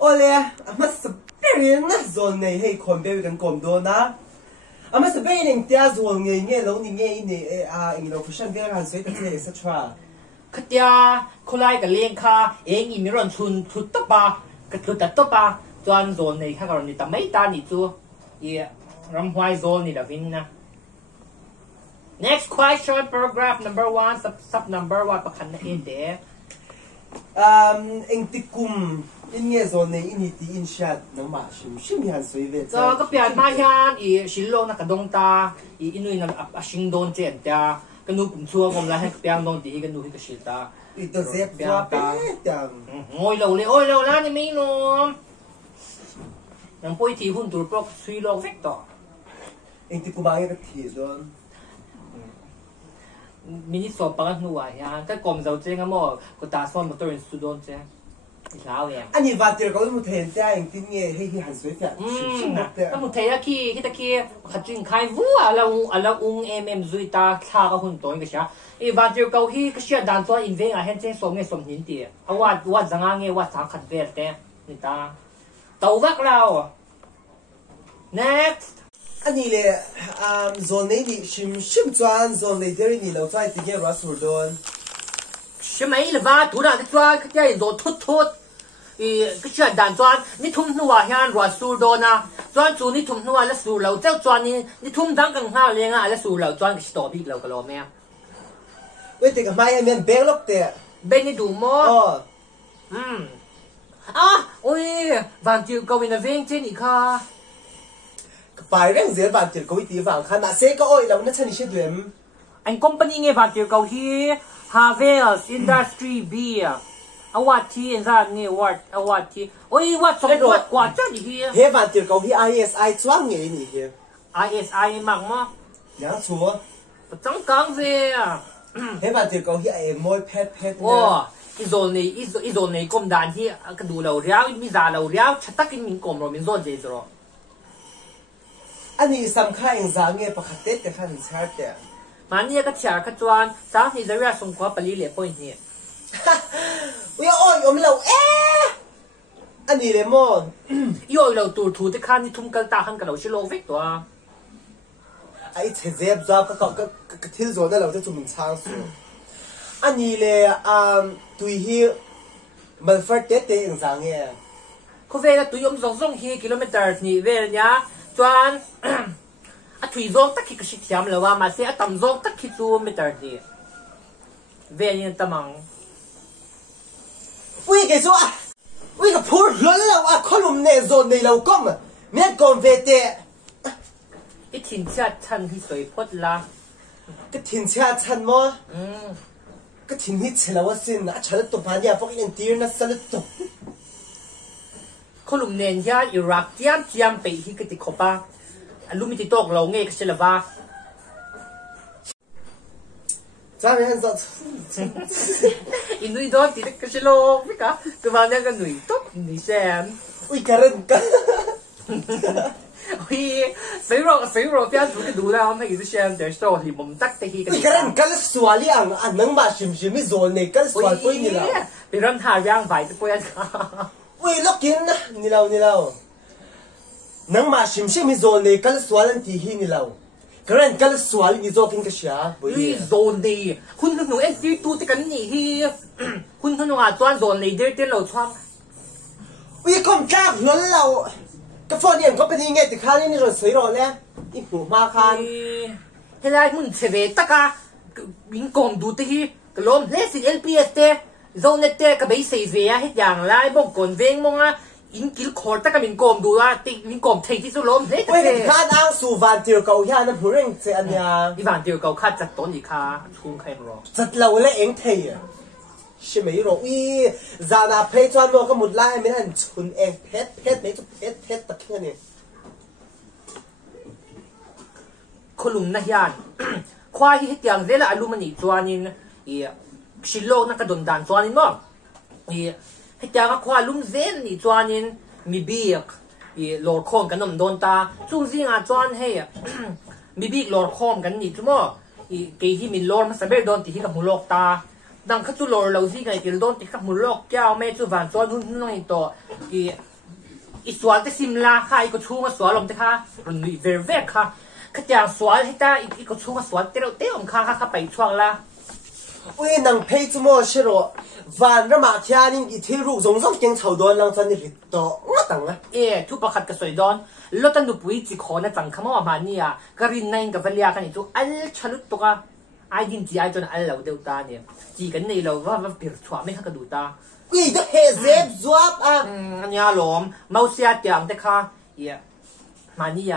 Olha, mas bem na zona aí com bem com comdona. Mas bem nem tem a zona nghe lâu nghe này anh lâu fashion cái hàng suy thật là etc. Cái tia khôi cái liên kha anh im rồi chun chut tập ba cái chut tập ba toàn zone này khác rồi ta mấy ta nhỉ chú ram hoài zone này là vin na. Next question, paragraph number 1, sub number 1 bác khăn in there. Anh ti kum in nghe zone này in ti in chat nó mà sim hàng suy về. So cái biển Pathian xin lỗi na cái đông ta inuy na sinh don chen ta cái nu cũng chua gom lại cái biển don thì cái nu cái shit ta. Ito zep qua Pathian. Ôi lâu lá thì mình nó. Nang poi thì hun tur prok suy lo vector. Anh ti kum ai cái thì don. Mình so bằng nuôi ha, cái com dầu chơi ngắm mò, có ta so một tuần su don chơi, sao vậy? Anh nhìn vào tiền có một thèn cha anh tin nghe hay hàng suy phèn. Cái một thèn kia khát chuyện khai vũ là em duy ta xa cái hun tối cái sao? Và tiêu cầu hi cái chuyện đàn cho in về à, hiện trên số nghe số nhìn tiền, wat rằng nghe wat sáng khát về thế, người ta tàu vác lao. Next. Anh nhìn lệ zone này đi sim chuan zone này thế này lâu trái thì nghe rõ sủi đồn. Sim ấy là va tủ ra cái chuan cái cái rồi thốt cái chuyện đàn chuan ni thum nuwa hian rõ sủi đồn à chuan chú ni thum nuwa là sủi lâu cháu chuan ni thum đắng càng hao liền à là sủi lâu chuan cái store bị lâu cái lò mẹ. Vậy thì cái mai em men bèo lóc tệ. Bên đi đủ mò. Ôi Vantirkoh bên là vang trên ý kha. Bài răng dễ Vantirkoh tí vàng khăn mà sẽ có ôi lâu nó chân đi đuổi. Anh company nghe Vantirkoh hi Harvest Industry B awat thi anh ra nghe awat thi ôi wat xong wat quá chắc gì hi he Vantirkoh hi ISI choang nghe nhỉ hi ISI mặc mà nhá chúa chẳng căng về he Vantirkoh hi ai môi pet ô izol này công đàn hi cái đủ lâu réo mi già lâu réo chắc tắc cái mình công rồi mình zon dễ rồi anh ấy sắm khai anh giá nghe bạc tết để khăn chát đấy mà nia cái chả cái chuan sáng thì ra xong qua bali lệ point nhỉ ui ôi lâu anh ấy lấy mòn yêu lâu tụt tụt cái khăn đi thum cái ta khăn cái lâu xí lô vết đó ai chế dép ra cái thiên rồi đó lâu cho chúng mình sang xuống anh ấy lấy tùy hi mình phát tết để anh giá nghe có về là tụi ông dòng hi km nhỉ về nhá chuan thủy zawng tắc khi cái shit hiểm là mà sẽ tầm zawng tắc khi chu meter đi về như tamang ui cái số ui cái phur lớn là con này zone này lâu công miễn còn về tệ ít thiên cha chân hi soi phốt la cái thiên cha chân mà cái thiên hít chỉ là xin à chả tụt phá nhà phúc entir nó sẽ tụt con nền ya Iraq tiam bị hi cái tịch khopa lumi ti tok lo nge cái lava cha mẹ anh dọn inui đó thì cái lo với cả cái vào nhà cái người tốt người xem ui karen ui sấy rồi phía chủ cái đủ là mấy cái xem để show thì mồm tắc thì cái karen cái swali ang nang ma sim mi zone này cái swal poi ni la bị ram thà giang vài cái poi ui lóc kiến ni lâu nang ma sim mi zone này cái swal anh thì hi ni lâu karen cái swal ni zo kin cái xia ui zone đi hun nó entir tu thì cái gì hi hun nó chuan zone này để lâu choang ui công tác lớn lâu cái phone này có bên nghe thì khá nên rồi sấy rồi nè ít đủ ma khan thế là muốn chơi về tất cả mình cùng đủ thì cái lom lấy xin LPS thế zone này thế cái bấy xây về hetiang lại bông còn vang mong á in kil khổ tất cả mình cùng đủ á thì mình cùng thấy thì số lom hết ui cái khan ang su Vantirkoh ha nó phun reng chơi ania đi Vantirkoh khát chặt tốn gì khá chung khai rồi chặt lâu lấy anh thấy àใช่ไหมรู้อีจานาเพจวันโมก็หมดไล่ไม่ทันชุนเองเพชไม่จุเพชตะเคียนนี่คนลุมนะยันควายที่อย่างเรื่องอลูมิเนียมจวนนี่ชิโลนักกระดนดานจวนนี่มั้งที่อย่างควายลุ่มเซนนี่จวนนี่มีเบียกหลอดคอมกันนมโดนตาจุ่มซิงอ่ะจวนให้มีเบียกหลอดคอมกันนี่จุ่มเกี่ยที่มีหลอดมันสบายโดนตีที่กับหูลอกตาดังขั้นจุลเราสิไงที่โดนติดกับมือลอกแก้วแม่จุวันจวนหุ่นน้อยตัว อีสวนแต่ซิมลาค่ะอีกชูงสวนลมแต่ค่ะรุ่นนี้เวอร์เวกค่ะขจางสวนให้ตาอีกชูงสวนเต้าค่ะไปช่วงละอุ้ยนังเพจมั่วชิโร่วันระมาที่อันนี้อีที่รูส่งเก่งชาวดอนลังจันนี่ริโตงั้ตังอ่ะทุบประคัดกับสวยดอนรถตันดูปุ๋ยจีขอนะจังขโมยมาเนี่ยกรินในกับเวลียกันอีกอัลชลุตตัวก็ไอ้ดินจีไอ้จนอัลเราเดียวตาเนี่ยจีกันในเราว่าเปลี่ยนชัวไม่ให้กระดูตาอุ้ยเด็กเฮเซฟจวบอ่ะอันนี้หลอมเมาเสียเตียงแต่ค่ะมาเนี่ย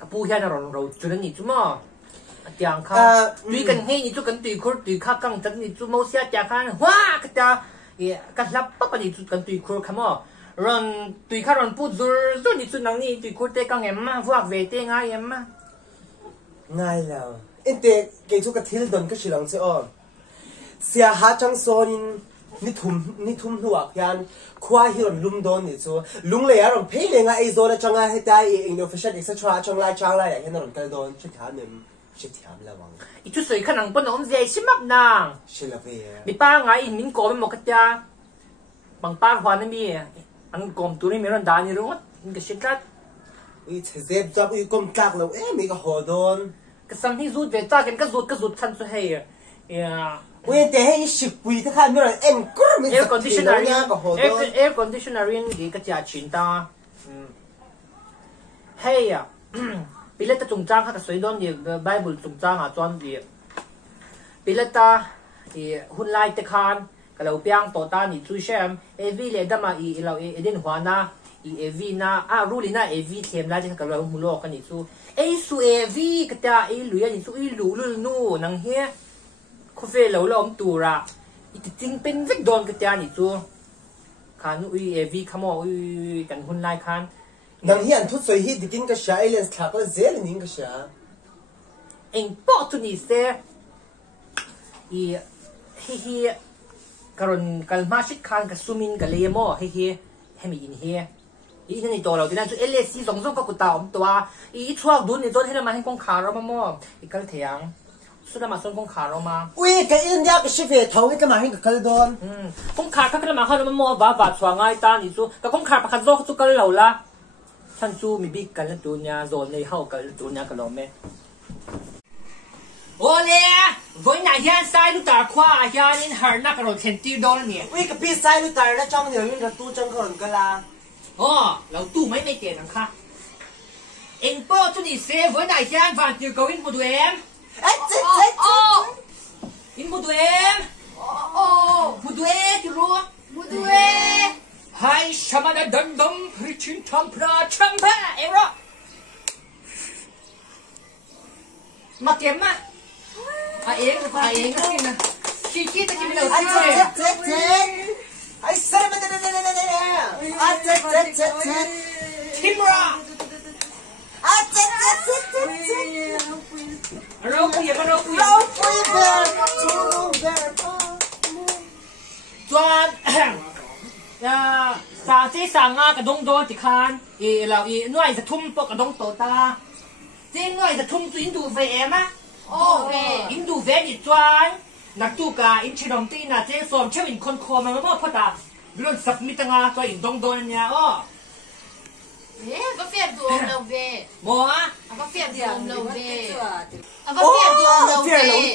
กับผู้เฮียนเราจุดนี้จุ๊มั้งเตียงค่ะดูกันให้นี่จุกันตุยคุตุยข้ากังจันนี่จุเมาเสียเตียงค่ะว้าก็จะกันรับปั๊บนี่จุกันตุยคุขโมยรอนตุยข้ารอนพูดจุนี่จุนังนี่ตุยคุเตกังเอ็มมาพวกเวเตง่ายเอ็มมาง่ายแล้วอินเตเกี่ยวกับทิลดอนก็ชิลังเสียเสียหาจังโซนินนี่ทุ่มหัวยันควายฮิรอนลุมโดนนี่จูลุงเลยอ่ะรอนเพลงไงไอโซนจังไงให้ได้อินโดฟิชชั่นเอ็กซ์ตร้าจังไรอย่างเงี้ยนรอนกันโดนชิดถามหนึ่งชิดถามระวังอีจุดสวยขนาดปนอมเจชิมับนางชิลาเวียมีป้าไงมินโกไม่หมดกันจ้าบางป้าควานนี่มีอันกลมตัวนี้มีรอนดานี่รู้มั้ยมันก็ชิดกัดอุ้ยเจ็บจับอุ้ยกลมกักแล้วมีก็หัวโดนก็สั่งที่รูดเวต้ากันก็รูดทันสุดให้อุ้ยแต่ให้สิบปีถ้าข้าไม่รอนเอ็นกรุ๊ปไม่สักทีแล้วเนี่ยก็หัวโดนair conditioner นี่ก็จะชินตาเฮ้ยปีเล็กตาจุงจ้างค่ะแต่สวยดอนดีไบเบิลจุงจ้างอ่ะจวนดีปีเล็กตาหุ่นลายตะคานก็เราเปียงต่อตานี่จุยเชมวีเลยดมาเราเดินหัวนาวีนารู้ลีน่าวีเทียมแล้วที่เราหุ่นโลกันนี่จูสูวีก็จะลุยนี่จูลุนู่นังเฮียคาเฟ่เราล้อมตูระจริงเป็นวิกดอนก็จะนี่จูขานุวีขโมยกันหุ่นลายคานนังเฮียนทุกส่วนที่ดิกินก็ใช้เอเลนส์ขับแล้วเซลล์นิ่งก็ใช้เอ็งปอตุนี่เซ่เฮียการุนการมาชิดคานกับซูมินกับเลโม่เฮียให้มีอินเฮียนี่ตัวเราที่นั่นจุเอเลซีส่งก็กุตาอมตัวช่วงดูนี่ตัวที่เรามาให้กองขาเรามามั่วกัลเทียงสุดมาส่งกองขาเรามาอุ้ยกับอินเดียก็ชิฟเฟ่ท้องให้จะมาให้กับกัลดอนกองขาเขาก็มาเขาเรามามั่วบ้าช่วงง่ายตานี่จูกับกองขาประคันโลกจุกัลเราละท่านจูมีบิ๊กกันแล้วตัวเนี้ยโซนในเข้ากันตัวเนี้ยกันเราไหมโอเล่วันไหนยันไซลูตาคว้ายันนี่หานักเราเห็นตีโดนเนี่ยวิ่งกับพี่ไซลูตาแล้วจ้องเดี๋ยววิ่งกับตู้จังก่อนกันละอ๋อเราตู้ไม่เก่งนะคะเอ็งโป้ตุนี่เซฟวันไหนยันฟันติวกับวินบูดูเอ็มเจ๊วินบูดูเอ็มบูดูเอ็มที่รู้บูดูเอ็มให้ชามาดดันดังพริชินทำพระชังพระเอร่มาเก็บมาเองก็กินนะขี้ตะกินเราเจ๊ไอ้เซมันเจ๊ทิมราเจ๊เราคุยแบบจวนสาเจสังอ่ะกระดงโดนติคานเราหน่วยจะทุ่มปกกระดงโตตาเจหน่วยจะทุ่มตัวอินดูเวมะโอ้เวอินดูเวนี่จวนนักตูกาอินชิดองตีน่ะเจสอมเชื่ออินคนคอมันไม่พอตาบลูนสับมิตงาตัวอินดงโดนเนี่ยอ๋อก็เฟียดดวงเราเวมัวก็เฟียดดวงเราเวก็เฟียดดวงเราเว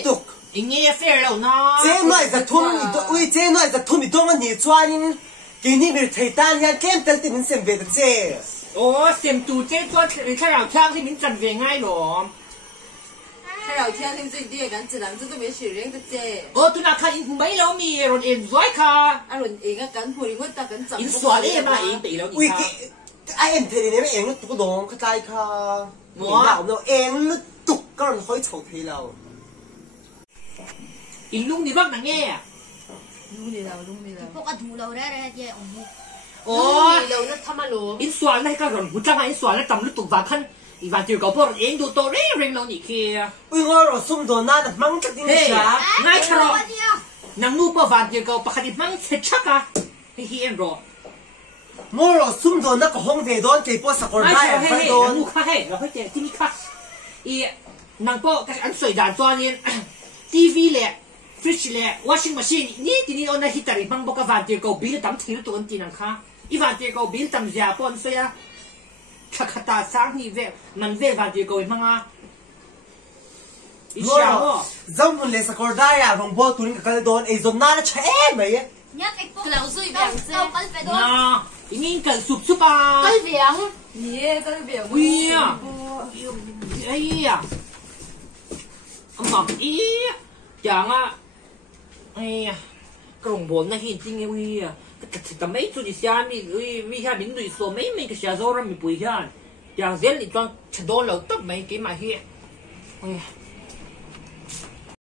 ตุกอิงเงี้ยเฟียดเราเนาะเจหน่วยจะทุ่มอุ้ยเจหน่วยจะทุ่มอีดงอันนี้จวนกินนี่มีไทยตันยันเข้มเตลติมินเซมเวดเจโอ้เซมตูเจตัวถ้าเราเที่ยวที่มินจันเวง่ายหรอถ้าเราเที่ยวที่มินดีกัน自然这都没事เรื่อง的เจโอ้ตัวนักขันอินไม่เรามีรถเอ็นสวยค่ะรถเองก็กันหัวริ้วตากันจับอินสวยเลยมาเองตีแล้วอุ้ยไอเอ็นเทนี่ไม่เองลุตุกดงเข้าใจค่ะหัวเราเองลุตุกก็เราค่อยโฉบทีเราอินลุงนี่บ้างนังเงี้ยลุงนี่เราพวกกระดูเราได้เจ๊โอ้เราเลือดทำมาลูอินสวนให้ก็รอนหัวจังอินสวนแล้วจำลุตุกว่าขั้นอีวันที่เราพอเองดูตัวเร่งเราหนีเคียอุ้ยเราสุ่มตัวน่าจะมั่งจะดิ้นช้าง่ายชะลอนางมูปวันที่เราปกติมั่งเช็ดชักอะให้เฮียนรอมัวเราสุ่มตัวนักห้องเวดอนเก็บพวกสกุลได้ไปโดนลูกข้าให้เราให้เจ๊ที่นี่ค่ะอีนางโป้อันสวยด่านตัวนี้ทีวีเลย fridge le washing machine ni tini ona hitari mang boka Vantirkoh bill tam thil tu an tinang kha I Vantirkoh bill tam zia pon so ya khata sang hi ve man ve Vantirkoh manga Isua zawng mun le sakor da ya rawngbawl turin ka kal don ei zon na na cha mai nhắc cái cậu duy bèo sao cân phải đôi na ingin kal sup supa cân bèo nhé cân bèo ui à ai à mà ý chẳng à ai à cái rawngbawl na hin ting ui à cái tầm mấy chỗ đi xa mi ui mi ha mình đuổi số mấy cái xa rồi mi bùi ha chẳng dễ thì toàn chả đôi lâu tấp mấy cái mà hi